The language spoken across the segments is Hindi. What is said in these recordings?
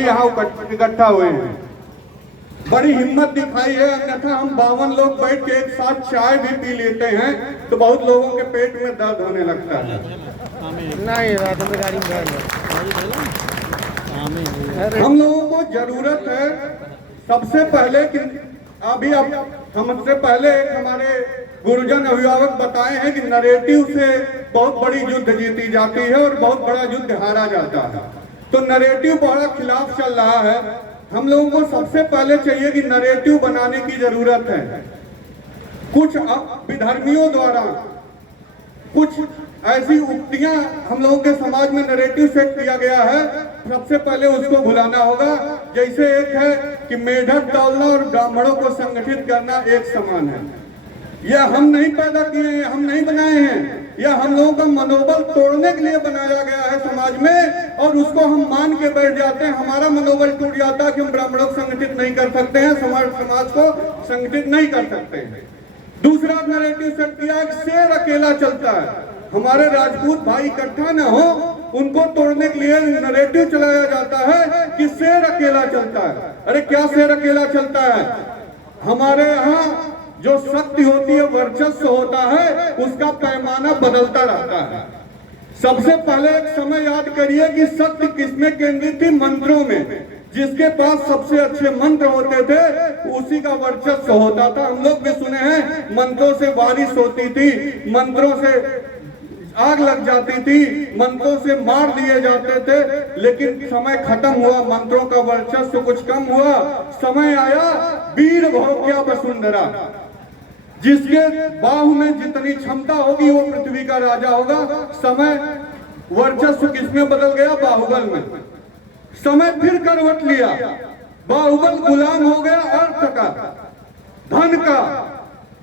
सभी यहाँ इकट्ठा हुए हैं। बड़ी हिम्मत दिखाई है, अन्यथा हम 52 लोग बैठ के एक साथ चाय भी पी लेते हैं तो बहुत लोगों के पेट में दर्द होने लगता है। हम लोगों को जरूरत है सबसे पहले कि अभी अब हमसे पहले हमारे गुरुजन अभिभावक बताए हैं कि नरेटिव से बहुत बड़ी युद्ध जीती जाती है और बहुत बड़ा युद्ध हारा जाता है। तो नरेटिव बड़ा खिलाफ चल रहा है। हम लोगों को सबसे पहले चाहिए कि नरेटिव बनाने की जरूरत है। कुछ विधर्मियों द्वारा कुछ ऐसी उक्तियां हम लोगों के समाज में नरेटिव सेट किया गया है, सबसे पहले उसको भुलाना होगा। जैसे एक है कि मेढक डालना और ब्राह्मणों को संगठित करना एक समान है। यह हम नहीं पैदा किए हैं, हम नहीं बनाए हैं, यह हम लोगों का मनोबल तोड़ने के लिए बनाया गया है समाज में, और उसको हम मान के बैठ जाते हैं। हमारा मनोबल टूट जाता है कि हम ब्राह्मणों को संगठित नहीं कर सकते हैं, समाज को संगठित नहीं कर सकते हैं। दूसरा नरेटिव सेट किया, शेर अकेला चलता है। हमारे राजपूत भाई इकट्ठा न हो, उनको तोड़ने के लिए नरेटिव चलाया जाता है कि शेर अकेला चलता है। अरे क्या शेर अकेला चलता है? हमारे यहाँ जो शक्ति होती है, वर्चस्व होता है, उसका पैमाना बदलता रहता है। सबसे पहले एक समय याद करिए कि शक्ति किसमें केंद्रित थी? मंत्रों में। जिसके पास सबसे अच्छे मंत्र होते थे उसी का वर्चस्व होता था। हम लोग भी सुने हैं मंत्रों से बारिश होती थी, मंत्रों से आग लग जाती थी, मंत्रों से मार दिए जाते थे, लेकिन समय खत्म हुआ, मंत्रों का वर्चस्व कुछ कम हुआ। समय आया वीर भोग्या वसुंधरा, जिसके बाहु में जितनी क्षमता होगी वो पृथ्वी का राजा होगा। समय वर्चस्व किसमें बदल गया? बाहुबल में। समय फिर करवट लिया, बाहुबल गुलाम हो गया अर्थ का, धन का,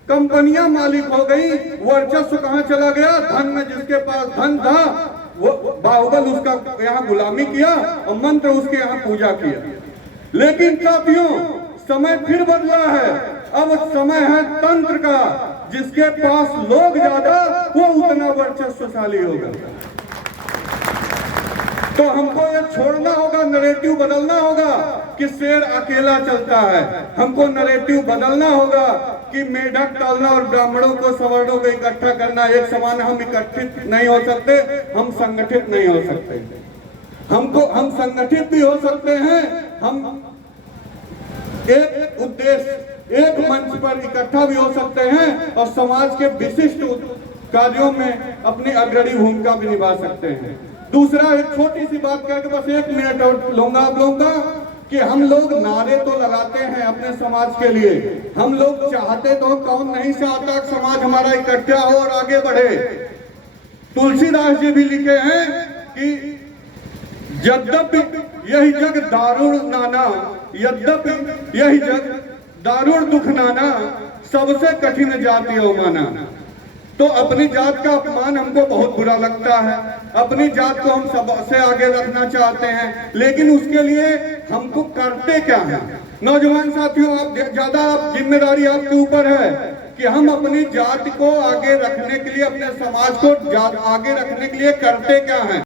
कंपनियां मालिक हो गई। वर्चस्व कहां चला गया? धन में। जिसके पास धन था वो बाहुबल उसका यहाँ गुलामी किया और मंत्र उसके यहाँ पूजा किया। लेकिन साथियों समय फिर बदला है। अब समय है तंत्र का, जिसके पास लोग ज्यादा वो उतना वर्चस्वशाली होगा। तो हमको ये छोड़ना होगा, नरेटिव बदलना होगा कि शेर अकेला चलता है। हमको नरेटिव बदलना होगा कि मेढक टालना और ब्राह्मणों को सवर्णों को इकट्ठा करना एक समान। हम इकट्ठित नहीं हो सकते, हम संगठित नहीं हो सकते। हम संगठित भी हो सकते हैं, हम एक उद्देश्य, एक मंच पर इकट्ठा भी हो सकते हैं और समाज के विशिष्ट कार्यों में अपनी अग्रणी भूमिका भी निभा सकते हैं। दूसरा, एक छोटी सी बात कह के बस 1 मिनट और लूंगा आप लोगों का, कि हम लोग नारे तो लगाते हैं अपने समाज के लिए। हम लोग चाहते तो कौन नहीं चाहता कि समाज हमारा इकट्ठा हो और आगे बढ़े। तुलसीदास जी भी लिखे हैं कि यद्यपि यही जग दारुण नाना, यद्यपि यही जग दारुण दुख नाना, सबसे कठिन जाति हो माना। तो अपनी जात का अपमान हमको बहुत बुरा लगता है, अपनी जात को हम सबसे आगे रखना चाहते हैं, लेकिन उसके लिए हमको करते क्या है? नौजवान साथियों, आप ज्यादा जिम्मेदारी आपके ऊपर है कि हम अपनी जात को आगे रखने के लिए, अपने समाज को आगे रखने के लिए करते क्या है।